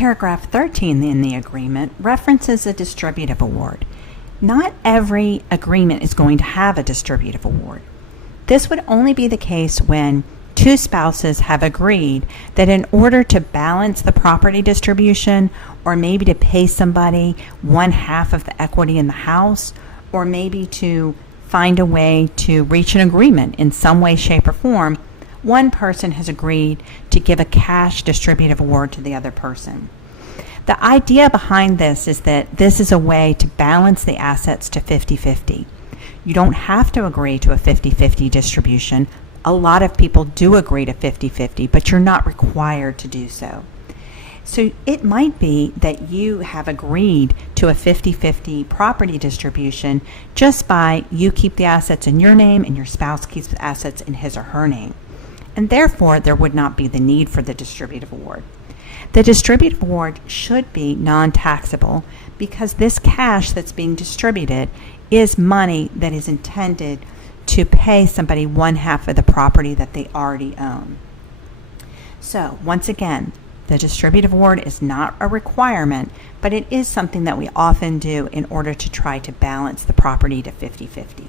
Paragraph 13 in the agreement references a distributive award. Not every agreement is going to have a distributive award. This would only be the case when two spouses have agreed that in order to balance the property distribution, or maybe to pay somebody one half of the equity in the house, or maybe to find a way to reach an agreement in some way, shape, or form, one person has agreed to give a cash distributive award to the other person. The idea behind this is that this is a way to balance the assets to 50-50. You don't have to agree to a 50-50 distribution. A lot of people do agree to 50-50, but you're not required to do so. So it might be that you have agreed to a 50-50 property distribution just by you keep the assets in your name and your spouse keeps the assets in his or her name. And therefore, there would not be the need for the distributive award. The distributive award should be non-taxable because this cash that's being distributed is money that is intended to pay somebody one half of the property that they already own. So, once again, the distributive award is not a requirement, but it is something that we often do in order to try to balance the property to 50-50.